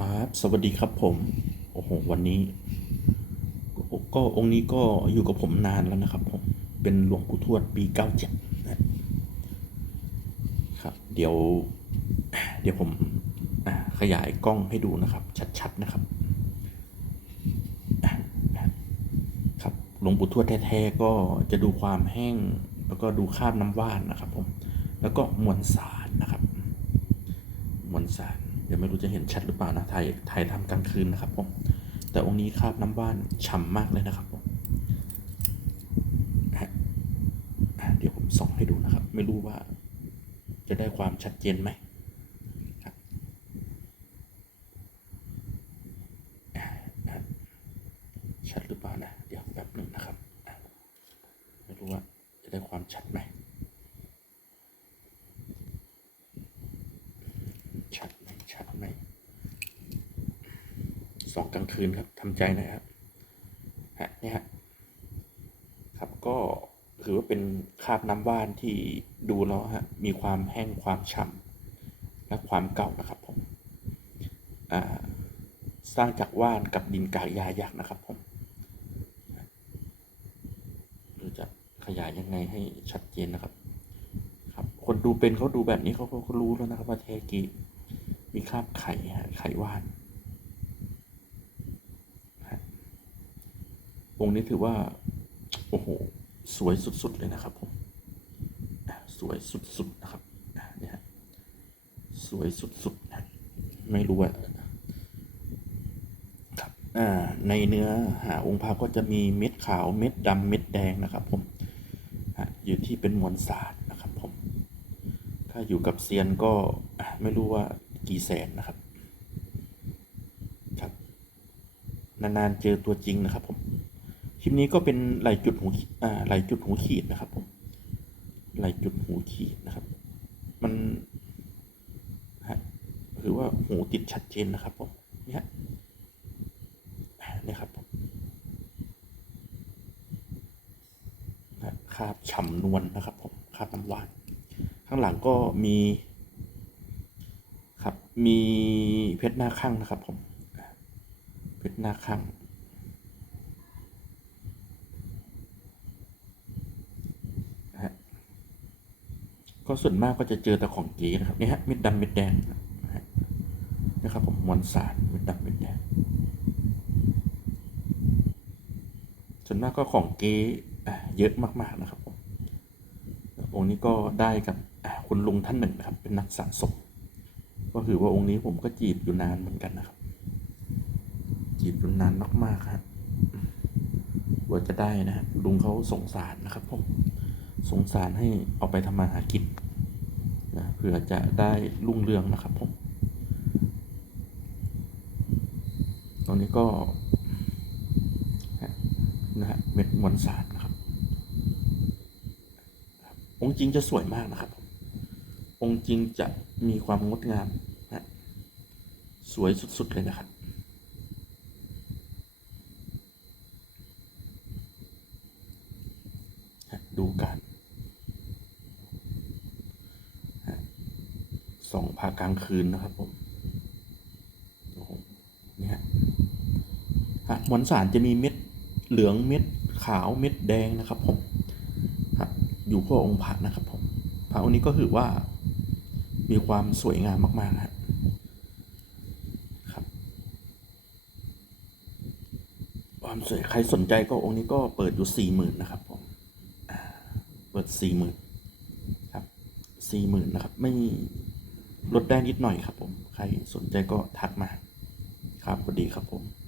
ครับสวัสดีครับผมโอ้โหวันนี้ ก็องค์นี้ก็อยู่กับผมนานแล้วนะครับผมเป็นหลวงปู่ทวดปีเก้าเจ็ดนะครับ เดี๋ยว เดี๋ยวผมขยายกล้องให้ดูนะครับ ชัดๆนะครับครับหลวงปู่ทวดแท้ๆก็จะดูความแห้งแล้วก็ดูคราบน้ำว่านนะครับผมแล้วก็มวลสารนะครับ มวลสาร ดี๋ยวไม่รู้จะเห็นชัดหรือเปล่านะถ่ายถ่ายทำกลางคืนนะครับผมแต่องค์นี้คราบน้ำว่านฉ่ำมากเลยนะครับผมเดี๋ยวผมส่องให้ดูนะครับ ไม่รู้ว่าจะได้ความชัดเจนไหมชัดหรือเปล่านะ เดี๋ยวแป๊บหนึ่งนะครับ ไม่รู้ว่าจะได้ความชัดไหม ชัดไหมชัดไหม สองกลางคืนครับทำใจนะครับฮะนี่ฮะครับก็ถือว่าเป็นคราบน้ำว่านที่ดูแล้วฮะมีความแห้งความฉ่ำและความเก่านะครับผมอ่าสร้างจากว่านกับดินกากยายักษ์นะครับผมหรือจะขยายยังไงให้ชัดเจนนะครับ ครับ คนดูเป็นเขาดูแบบนี้เขาก็รู้แล้วนะครับว่าเทกีมีคราบไข่ไข่ว่านฮะ องค์นี้ถือว่า โอ้โห สวยสุดๆเลยนะครับผมสวยสุดๆนะครับนี่ฮะสวยสุดๆนะไม่รู้ว่าครับในเนื้อหาองค์พระก็จะมีเม็ดขาวเม็ดดำเม็ดแดงนะครับผมอยู่ที่เป็นมวลสารนะครับผม ถ้าอยู่กับเซียนก็ไม่รู้ว่ากี่แสนนะครับ ครับ นานๆเจอตัวจริงนะครับผม คลิปนี้ก็เป็นไหลจุดหูอ่าไหลจุดหูขีดนะครับผมไหลจุดหูขีดนะครับ มันฮะคือว่าหูติดชัดเจนนะครับผมเนี่ยอ่าเนี่ครับผมนะคาบฉ่ำนวลนะครับผมคาบน้ำหวานข้างหลังก็มีครับมีเพชรหน้าข้างนะครับผมเพชรหน้าข้างนะฮะ ก็ส่วนมากก็จะเจอแต่ของเก๋นะครับนี่ฮะเม็ดดำเม็ดแดงนะครับผมมวลสารเม็ดดำเม็ดแดงส่วนมากก็ของเก๋อะเยอะมากๆนะครับผมองค์นี้ก็ได้กับอ่าคุณลุงท่านหนึ่งนะครับ เป็นนักสะสมก็คือว่าองค์นี้ผมก็จีบอยู่นานเหมือนกันนะครับ จีบอยู่นานมากๆครับกว่าจะได้นะลุงเขาสงสารนะครับผม สงสารให้เอาไปทำมาหากินนะเพื่อจะได้รุ่งเรืองนะครับผมตรงนี้ก็นะฮะเม็ดมวลสารนะครับ องค์จริงจะสวยมากนะครับ องค์จริงจะมีความงดงามนะสวยสุด ๆ เลยนะครับดูการนะส่องพากลางคืนนะครับผมโอ้โหนี่ฮะฮะมวลสารจะมีเม็ดเหลืองเม็ดขาวเม็ดแดงนะครับผมครับอยู่ขั้วองค์พระนะครับผมพระองค์นี้ก็ถือว่ามีความสวยงามมากๆนะครับความสวยใครสนใจก็องค์นี้ก็เปิดอยู่สี่หมื่นนะครับผมเปิดสี่หมื่นครับสี่หมื่นนะครับ ไม่ ลดได้นิดหน่อยครับผม ใครสนใจก็ทักมา ครับสวัสดีครับผม